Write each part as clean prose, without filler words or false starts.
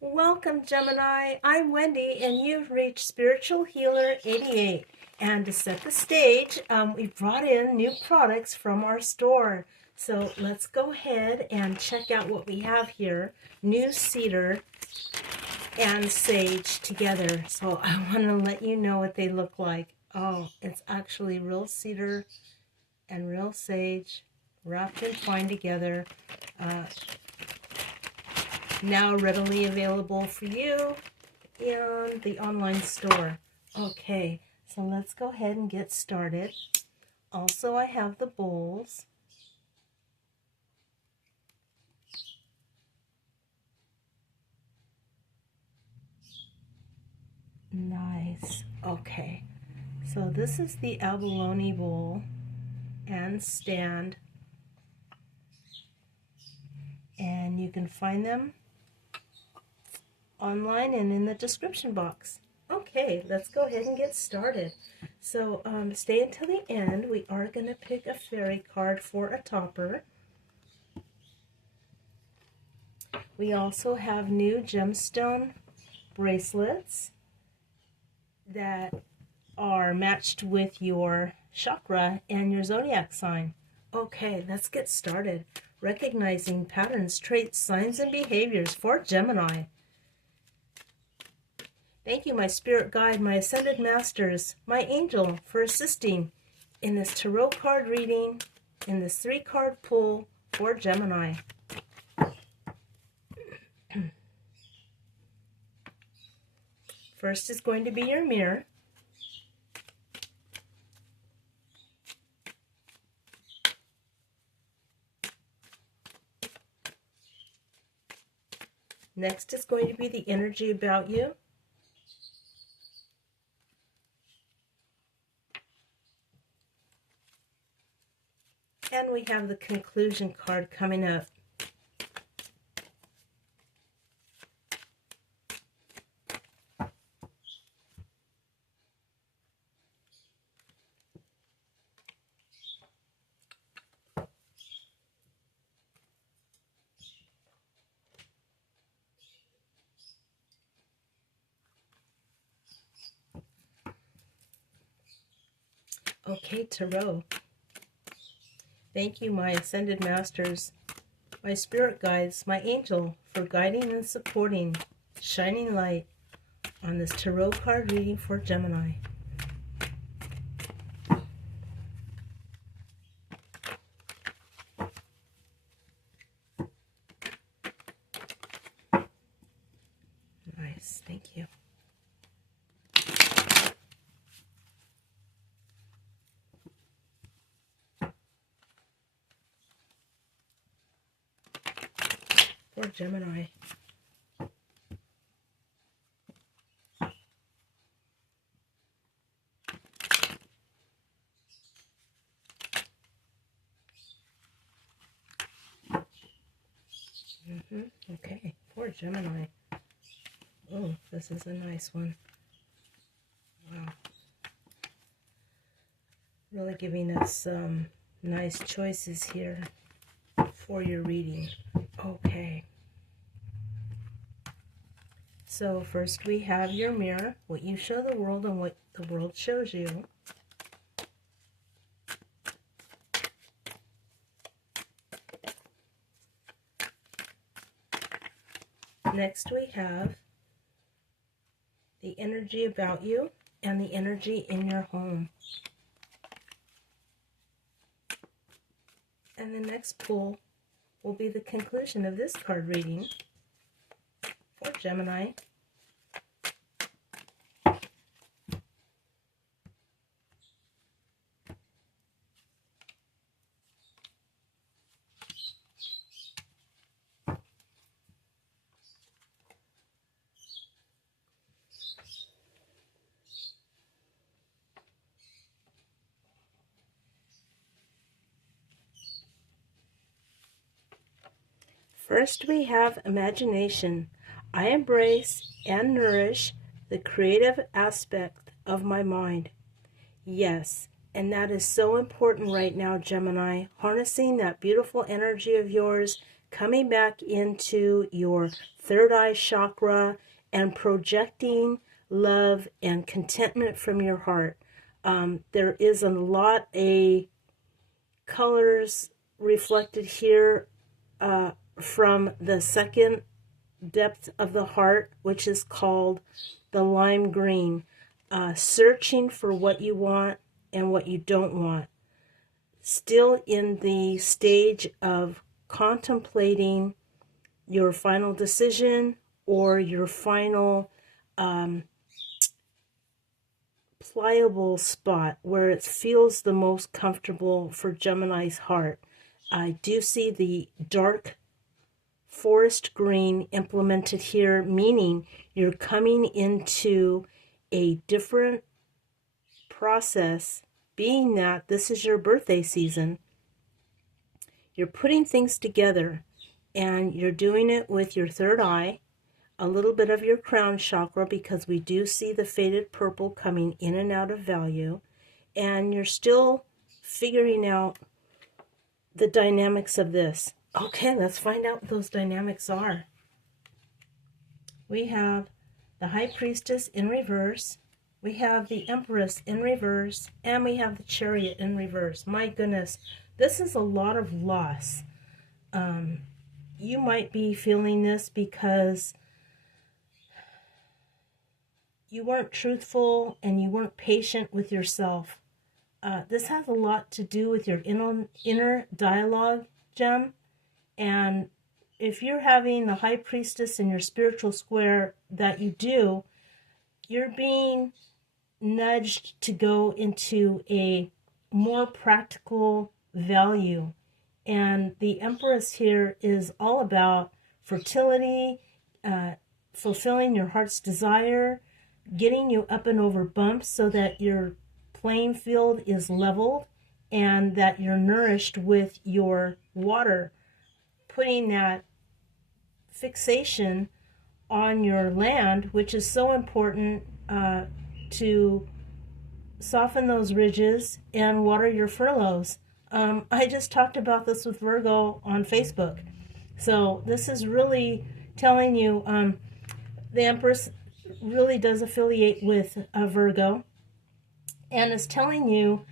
Welcome, Gemini. I'm Wendy, and you've reached Spiritual Healer 88. And to set the stage, we brought in new products from our store. So let's go ahead and check out what we have here. New cedar and sage together. So I want to let you know what they look like. Oh, it's actually real cedar and real sage wrapped and twined together. Now readily available for you in the online store. Okay, so let's go ahead and get started. Also, I have the bowls. Nice. Okay, so this is the abalone bowl and stand, and you can find them online and in the description box. Okay, let's go ahead and get started. So stay until the end. We are going to pick a fairy card for a topper. We also have new gemstone bracelets that are matched with your chakra and your zodiac sign. Okay, let's get started. Recognizing patterns, traits, signs, and behaviors for Gemini. Thank you, my spirit guide, my ascended masters, my angel, for assisting in this tarot card reading, in this 3-card pull for Gemini. First is going to be your mirror. Next is going to be the energy about you. And we have the conclusion card coming up. Okay, Tarot. Thank you, my ascended masters, my spirit guides, my angel, for guiding and supporting, shining light on this tarot card reading for Gemini. Nice, thank you. For Gemini. Okay, for Gemini. Oh, this is a nice one. Wow. Really giving us nice choices here for your reading. Okay. So first we have your mirror, what you show the world and what the world shows you. Next we have the energy about you and the energy in your home. And the next pull will be the conclusion of this card reading for Gemini. First we have imagination. I embrace and nourish the creative aspect of my mind. Yes, and that is so important right now, Gemini. Harnessing that beautiful energy of yours, coming back into your third eye chakra and projecting love and contentment from your heart. There is a lot of colors reflected here from the second depth of the heart, which is called the lime green. Searching for what you want and what you don't want. Still in the stage of contemplating your final decision or your final pliable spot where it feels the most comfortable for Gemini's heart. I do see the dark forest green implemented here, meaning you're coming into a different process, being that this is your birthday season. You're putting things together, and you're doing it with your third eye, a little bit of your crown chakra, because we do see the faded purple coming in and out of value, and you're still figuring out the dynamics of this. Okay, let's find out what those dynamics are. We have the High Priestess in reverse, we have the Empress in reverse, and we have the Chariot in reverse. My goodness, this is a lot of loss. You might be feeling this because you weren't truthful and you weren't patient with yourself. This has a lot to do with your inner dialogue, Gem. And if you're having the High Priestess in your spiritual square that you do, you're being nudged to go into a more practical value. And the Empress here is all about fertility, fulfilling your heart's desire, getting you up and over bumps so that your playing field is leveled and that you're nourished with your water, putting that fixation on your land, which is so important to soften those ridges and water your furloughs. I just talked about this with Virgo on Facebook. So this is really telling you the Empress really does affiliate with Virgo, and is telling you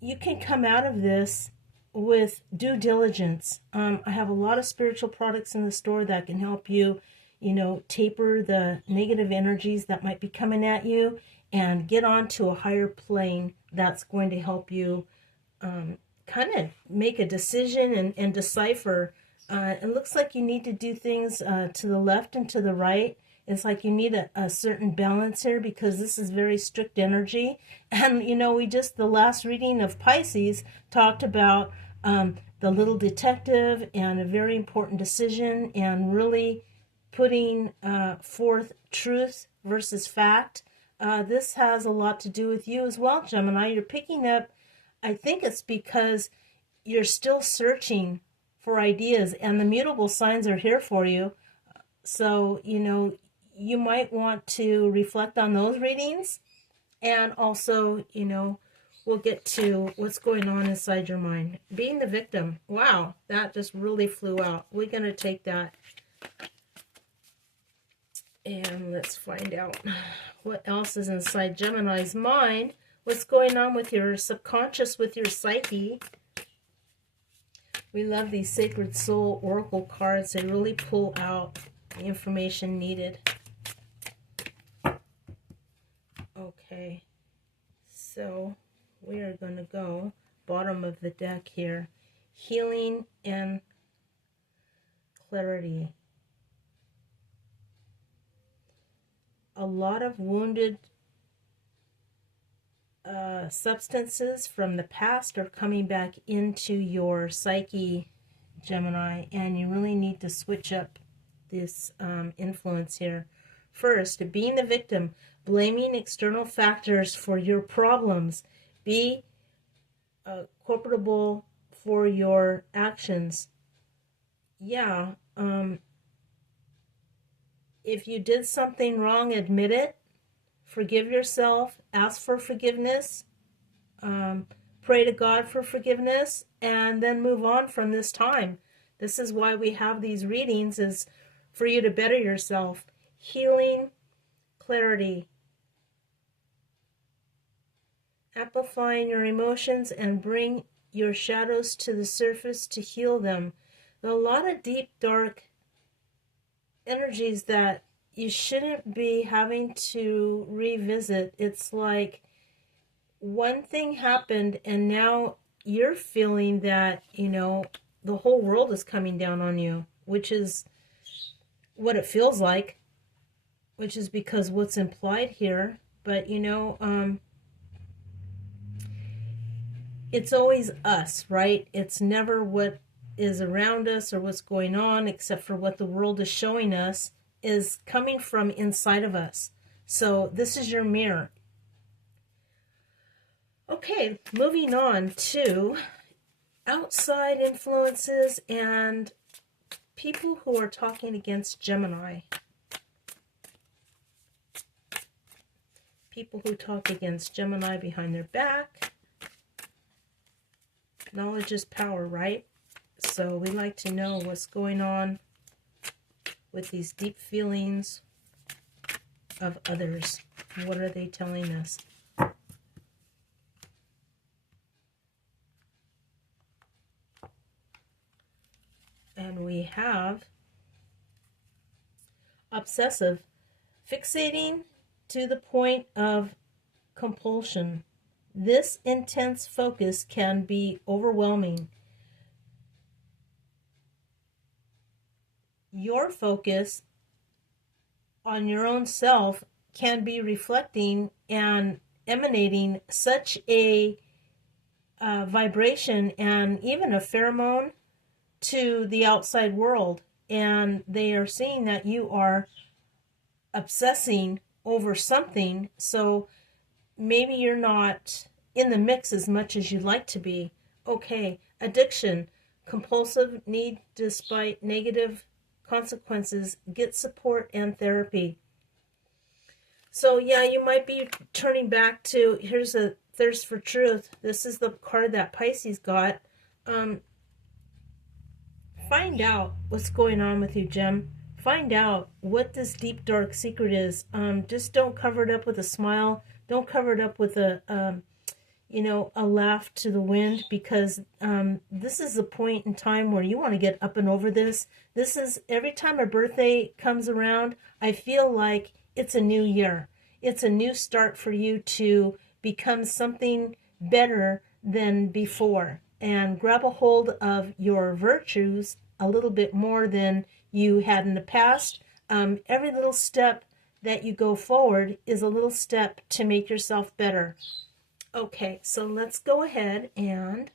you can come out of this with due diligence. I have a lot of spiritual products in the store that can help you, taper the negative energies that might be coming at you and get onto a higher plane that's going to help you kind of make a decision and decipher. It looks like you need to do things to the left and to the right. It's like you need a certain balance here because this is very strict energy. And, the last reading of Pisces talked about the little detective and a very important decision and really putting forth truth versus fact. This has a lot to do with you as well, Gemini. You're picking up, I think it's because you're still searching for ideas, and the mutable signs are here for you. So, you might want to reflect on those readings, and also, we'll get to what's going on inside your mind. Being the victim. Wow, that just really flew out. We're going to take that. And let's find out what else is inside Gemini's mind. What's going on with your subconscious, with your psyche. We love these Sacred Soul Oracle cards. They really pull out the information needed. Okay, so we are going to go bottom of the deck here. Healing and clarity. A lot of wounded substances from the past are coming back into your psyche, Gemini, and you really need to switch up this influence here. First, being the victim, blaming external factors for your problems. Be culpable for your actions. Yeah, if you did something wrong, admit it. Forgive yourself. Ask for forgiveness. pray to God for forgiveness, and then move on from this time. This is why we have these readings, is for you to better yourself. Healing, clarity, amplifying your emotions and bring your shadows to the surface to heal them. There are a lot of deep, dark energies that you shouldn't be having to revisit. It's like one thing happened and now you're feeling that, the whole world is coming down on you, which is what it feels like, which is because what's implied here. But, it's always us, right? It's never what is around us or what's going on, except for what the world is showing us is coming from inside of us. So this is your mirror. Okay, moving on to outside influences and people who are talking against Gemini. People who talk against Gemini behind their back. Knowledge is power, right? So we like to know what's going on with these deep feelings of others. What are they telling us? And we have obsessive, fixating to the point of compulsion. This intense focus can be overwhelming. Your focus on your own self can be reflecting and emanating such a vibration and even a pheromone to the outside world, and they are seeing that you are obsessing over something, so maybe you're not in the mix as much as you'd like to be. Okay, addiction, compulsive need despite negative consequences, get support and therapy. So yeah, you might be turning back to, here's a thirst for truth. This is the card that Pisces got. Find out what's going on with you, Gem. Find out what this deep, dark secret is. Just don't cover it up with a smile. Don't cover it up with a laugh to the wind, because this is the point in time where you want to get up and over this. This is, every time a birthday comes around, I feel like it's a new year. It's a new start for you to become something better than before, and grab a hold of your virtues a little bit more than you had in the past. Every little step that you go forward is a little step to make yourself better. Okay, so let's go ahead and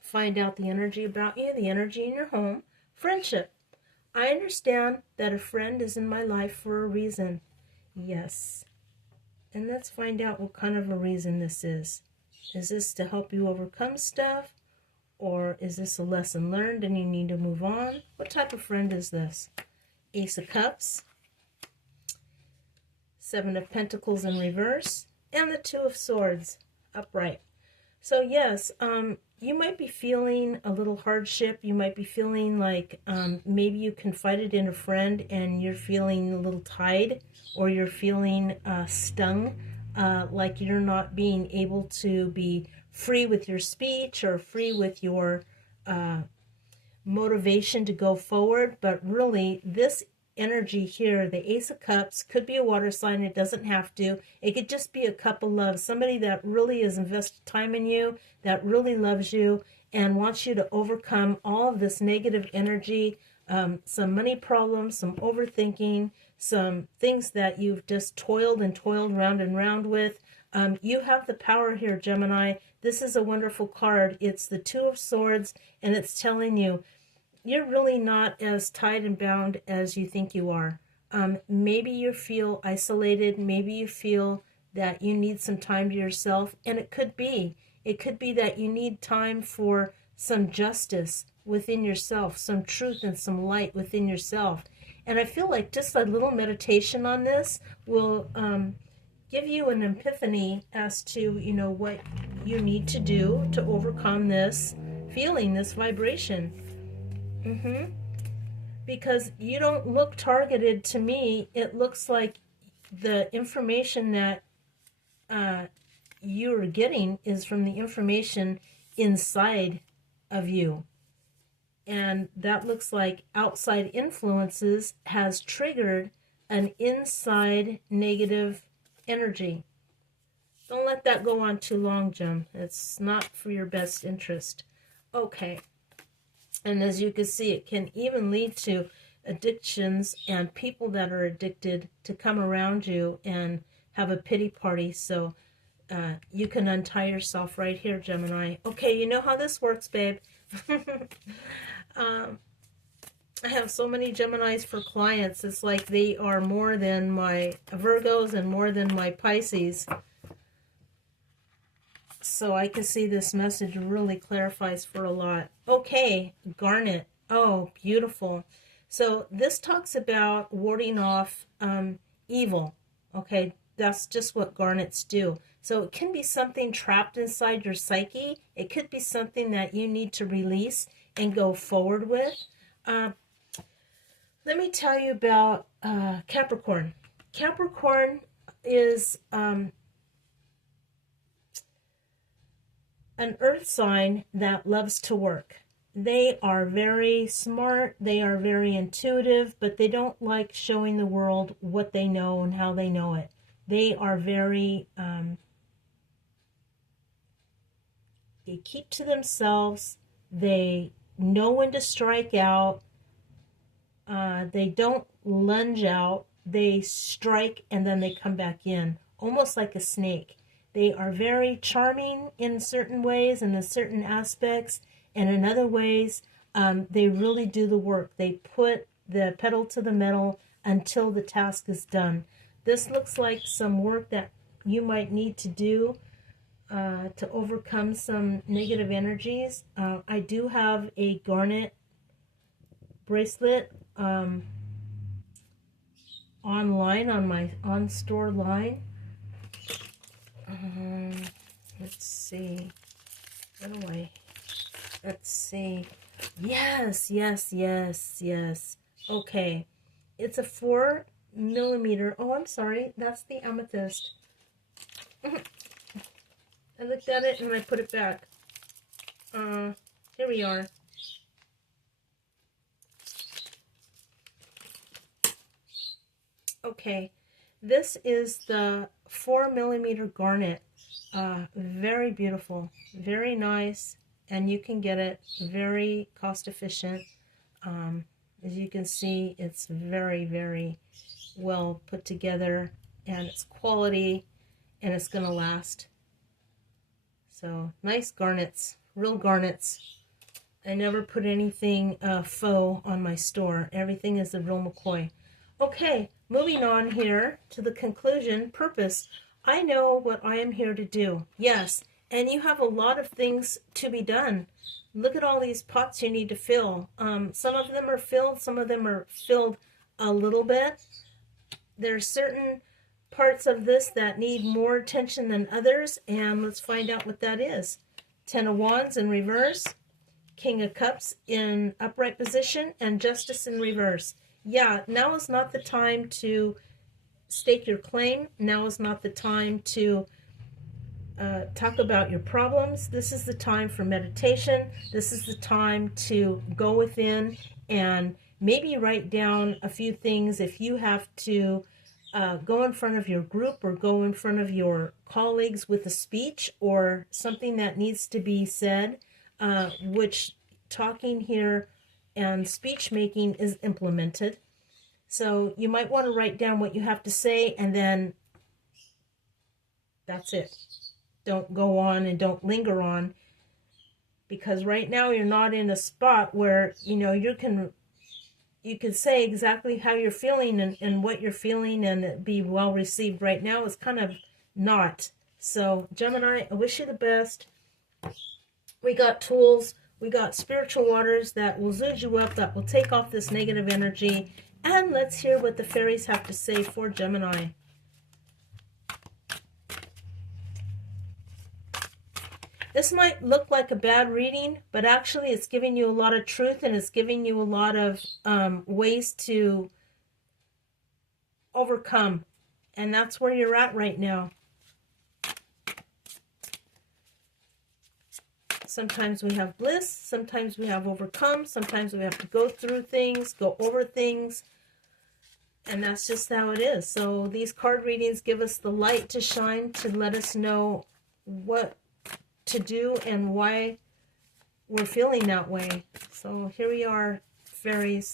find out the energy about you, the energy in your home. Friendship. I understand that a friend is in my life for a reason. Yes. And let's find out what kind of a reason this is. Is this to help you overcome stuff? Or is this a lesson learned and you need to move on? What type of friend is this? Ace of Cups, Seven of Pentacles in reverse, and the Two of Swords upright. So yes, you might be feeling a little hardship. You might be feeling like maybe you confided in a friend and you're feeling a little tied, or you're feeling stung, like you're not being able to be free with your speech or free with your motivation to go forward. But really, this energy here, the Ace of Cups, could be a water sign. It doesn't have to. It could just be a cup of love. Somebody that really has invested time in you, that really loves you and wants you to overcome all of this negative energy, some money problems, some overthinking, some things that you've just toiled and toiled round and round with. You have the power here, Gemini. This is a wonderful card. It's the Two of Swords, and it's telling you you're really not as tied and bound as you think you are. Maybe you feel isolated. Maybe you feel that you need some time to yourself, and it could be that you need time for some justice within yourself, some truth and some light within yourself. And I feel like just a little meditation on this will give you an epiphany as to, you know, what you need to do to overcome this feeling, this vibration. Because you don't look targeted to me. It looks like the information that you're getting is from the information inside of you. And that looks like outside influences has triggered an inside negative energy. Don't let that go on too long, Jim. It's not for your best interest. Okay. And as you can see, it can even lead to addictions and people that are addicted to come around you and have a pity party. So you can untie yourself right here, Gemini. Okay, you know how this works, babe. I have so many Geminis for clients. It's like they are more than my Virgos and more than my Pisces. So I can see this message really clarifies for a lot. Okay, garnet. Oh, beautiful. So this talks about warding off evil. Okay, that's just what garnets do. So it can be something trapped inside your psyche. It could be something that you need to release and go forward with. Let me tell you about Capricorn. Capricorn is an earth sign that loves to work. They are very smart, they are very intuitive, but they don't like showing the world what they know and how they know it. They are very, they keep to themselves, they know when to strike out, they don't lunge out, they strike and then they come back in, almost like a snake. They are very charming in certain ways and in certain aspects, and in other ways, they really do the work. They put the pedal to the metal until the task is done. This looks like some work that you might need to do to overcome some negative energies. I do have a garnet bracelet online on my on-store line. Let's see. Let's see. Yes. Okay. It's a 4mm. Oh, I'm sorry. That's the amethyst. I looked at it and I put it back. Here we are. Okay. This is the 4mm garnet. Very beautiful, very nice, and you can get it very cost efficient. As you can see, it's very, very well put together, and it's quality, and it's going to last. So nice garnets, real garnets. I never put anything faux on my store. Everything is the real McCoy. Okay, moving on here to the conclusion. Purpose. I know what I am here to do. Yes, and you have a lot of things to be done. Look at all these pots you need to fill. Some of them are filled, some of them are filled a little bit. There's certain parts of this that need more attention than others, and let's find out what that is. 10 of Wands in reverse, King of Cups in upright position, and Justice in reverse. Yeah, now is not the time to stake your claim. Now is not the time to talk about your problems. This is the time for meditation. This is the time to go within and maybe write down a few things if you have to go in front of your group or go in front of your colleagues with a speech or something that needs to be said, which talking here and speech making is implemented. So you might want to write down what you have to say, and then that's it. Don't go on and don't linger on, because right now you're not in a spot where, you know, you can say exactly how you're feeling and what you're feeling and it be well received. Right now it's kind of not. So Gemini, I wish you the best. We got tools. We got spiritual waters that will zhuzh you up, that will take off this negative energy. And let's hear what the fairies have to say for Gemini. This might look like a bad reading, but actually it's giving you a lot of truth, and it's giving you a lot of ways to overcome. And that's where you're at right now. Sometimes we have bliss, sometimes we have overcome, sometimes we have to go through things, go over things, and that's just how it is. So these card readings give us the light to shine, to let us know what to do and why we're feeling that way. So here we are, fairies.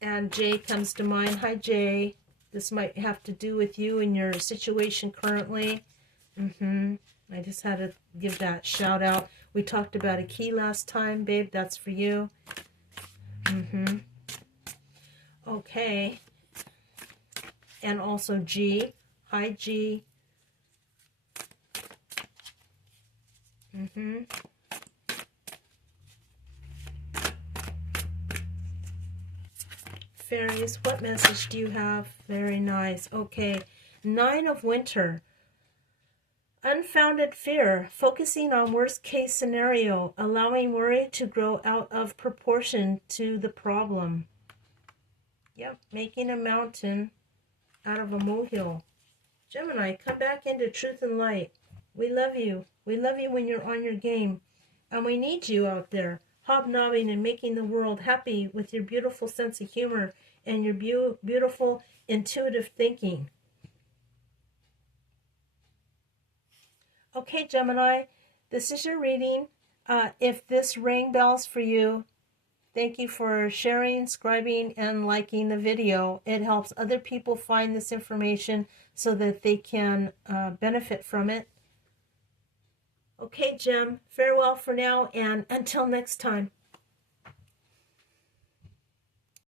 And Jay comes to mind. Hi, Jay. This might have to do with you and your situation currently. I just had to give that shout out. We talked about a key last time, babe. That's for you. Okay. And also G. Hi, G. Fairies, what message do you have? Very nice. Okay. 9 of Winter. Unfounded fear, focusing on worst case scenario, allowing worry to grow out of proportion to the problem. Yep, making a mountain out of a molehill. Gemini, come back into truth and light. We love you. We love you when you're on your game. And we need you out there, hobnobbing and making the world happy with your beautiful sense of humor and your beautiful intuitive thinking. Okay, Gemini, this is your reading. If this rang bells for you, thank you for sharing, scribing, and liking the video. It helps other people find this information so that they can benefit from it. Okay, Gem, farewell for now, and until next time.